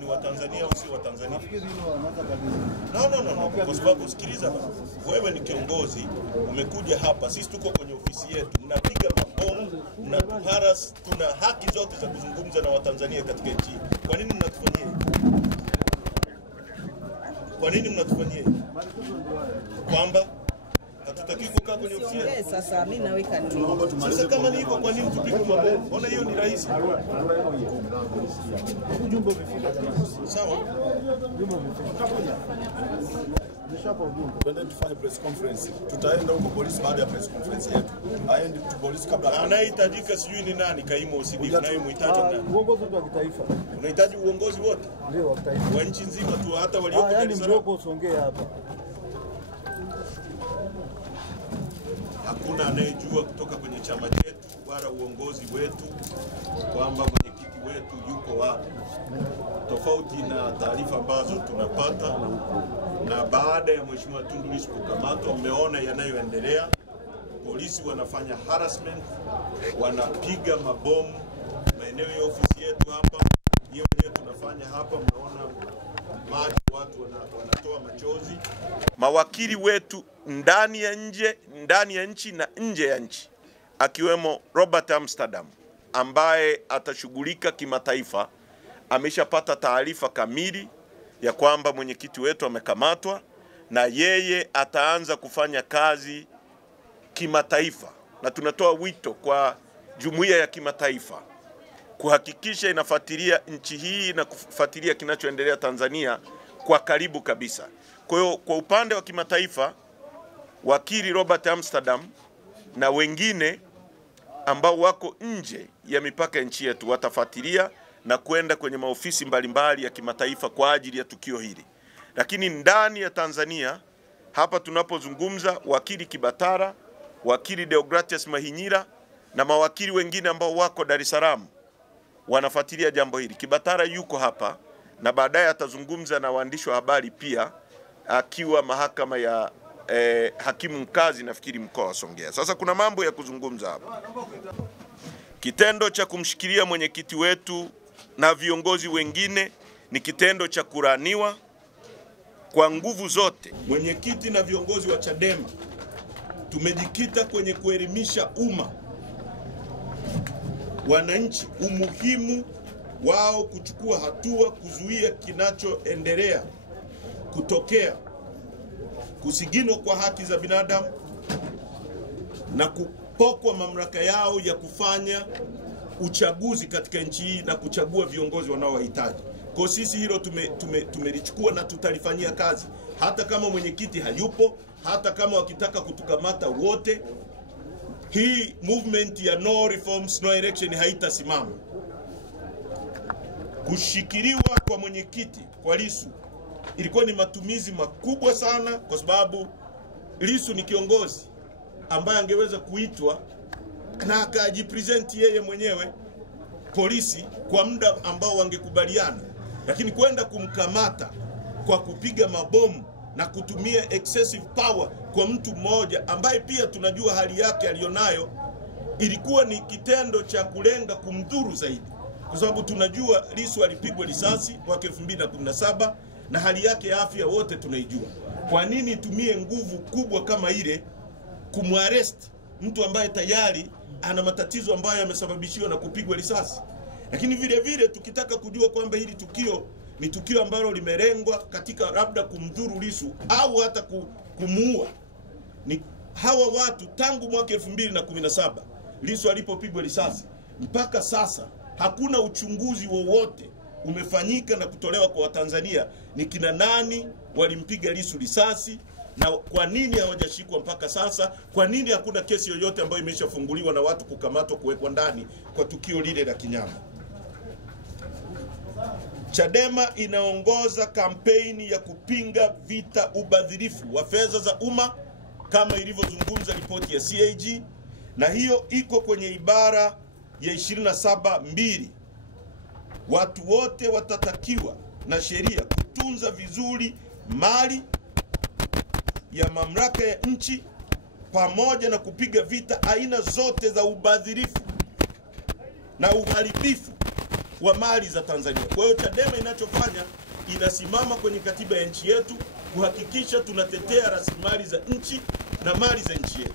ni wa Tanzania au si wa Tanzania? No. Kwa sababu sikiliza, wewe ni kiongozi, umekuja hapa, sisi tuko kwenye ofisi yetu, mnapiga mabomu, mnatuharas, tuna haki zote za kuzungumza na Watanzania katika nchi. Kwa nini mnatufanyia hivi? Kwa nini mnatufanyia hivi? Kwamba hatutaki kukaa kwenye ofisi yetu. Sasa mimi naweka nini? Sasa kama ni hivyo, kwa nini tupige mabomu? Mbona hiyo ni rahisi? Ujumbe umefika. Sawa. Ujumbe umefika. Twende tufanye press conference. Tutaenda huko polisi baada ya press conference yetu. Aende tu polisi kabla. Anahitajika sijui ni nani, kaimu OCD unayemhitaji nani? Uongozi wa kitaifa. Unahitaji uongozi wote? Ndio wa kitaifa. Wa nchi nzima tu, hata walioko Dar es Salaam. Usongee hapa. Hakuna anayejua kutoka kwenye chama chetu wala uongozi wetu kwamba mwenyekiti wetu yuko wapi, tofauti na taarifa ambazo tunapata. Na baada ya Mheshimiwa Tundu Lissu kukamatwa, mmeona yanayoendelea. Polisi wanafanya harassment, wanapiga mabomu maeneo ya ofisi yetu hapa. Hiyo ndio tunafanya hapa, mnaona maji, watu wanatoa machozi. Mawakili wetu ndani ya nchi na nje ya nchi, akiwemo Robert Amsterdam ambaye atashughulika kimataifa, ameshapata taarifa kamili ya kwamba mwenyekiti wetu amekamatwa, na yeye ataanza kufanya kazi kimataifa. Na tunatoa wito kwa jumuiya ya kimataifa kuhakikisha inafuatilia nchi hii na kufuatilia kinachoendelea Tanzania kwa karibu kabisa. Kwa hiyo kwa upande wa kimataifa, wakili Robert Amsterdam na wengine ambao wako nje ya mipaka ya nchi yetu watafuatilia na kwenda kwenye maofisi mbalimbali ya kimataifa kwa ajili ya tukio hili. Lakini ndani ya Tanzania hapa tunapozungumza, wakili Kibatara, wakili Deogratias Mahinyira na mawakili wengine ambao wako Dar es Salaam wanafuatilia jambo hili. Kibatara yuko hapa na baadaye atazungumza na waandishi wa habari pia, akiwa mahakama ya hakimu mkazi nafikiri mkoa wa Songea. Sasa kuna mambo ya kuzungumza hapa. Kitendo cha kumshikilia mwenyekiti wetu na viongozi wengine ni kitendo cha kuraniwa kwa nguvu zote. Mwenyekiti na viongozi wa Chadema tumejikita kwenye kuelimisha umma, wananchi, umuhimu wao kuchukua hatua kuzuia kinachoendelea kutokea, kusiginwa kwa haki za binadamu na kupokwa mamlaka yao ya kufanya uchaguzi katika nchi hii na kuchagua viongozi wanaowahitaji. Kwa sisi hilo tumelichukua na tutalifanyia kazi, hata kama mwenyekiti hayupo, hata kama wakitaka kutukamata wote. Hii movement ya no reforms no election haitasimama. Kushikiliwa kwa mwenyekiti kwa Lissu ilikuwa ni matumizi makubwa sana, kwa sababu Lissu ni kiongozi ambaye angeweza kuitwa na akajipresent yeye mwenyewe polisi kwa muda ambao wangekubaliana, lakini kwenda kumkamata kwa kupiga mabomu na kutumia excessive power kwa mtu mmoja ambaye pia tunajua hali yake alionayo, ilikuwa ni kitendo cha kulenga kumdhuru zaidi, kwa sababu tunajua Lissu alipigwa risasi mwaka 2017 na hali yake ya afya wote tunaijua. Kwa nini tumie nguvu kubwa kama ile kumwarrest mtu ambaye tayari ana matatizo ambayo yamesababishiwa na kupigwa risasi? Lakini vile vile tukitaka kujua kwamba hili tukio ni tukio ambalo limelengwa katika labda kumdhuru Lissu au hata kumuua, ni hawa watu tangu mwaka 2017 Lissu alipopigwa risasi mpaka sasa hakuna uchunguzi wowote umefanyika na kutolewa kwa Watanzania ni kina nani walimpiga Lissu risasi na kwa nini hawajashikwa mpaka sasa. Kwa nini hakuna kesi yoyote ambayo imeshafunguliwa na watu kukamatwa kuwekwa ndani kwa tukio lile la kinyama? Chadema inaongoza kampeni ya kupinga vita ubadhirifu wa fedha za umma kama ilivyozungumza ripoti ya CAG, na hiyo iko kwenye ibara ya 27(2). Watu wote watatakiwa na sheria kutunza vizuri mali ya mamlaka ya nchi pamoja na kupiga vita aina zote za ubadhirifu na uharibifu wa mali za Tanzania. Kwa hiyo Chadema inachofanya, inasimama kwenye katiba ya nchi yetu kuhakikisha tunatetea rasilimali za nchi na mali za nchi yetu.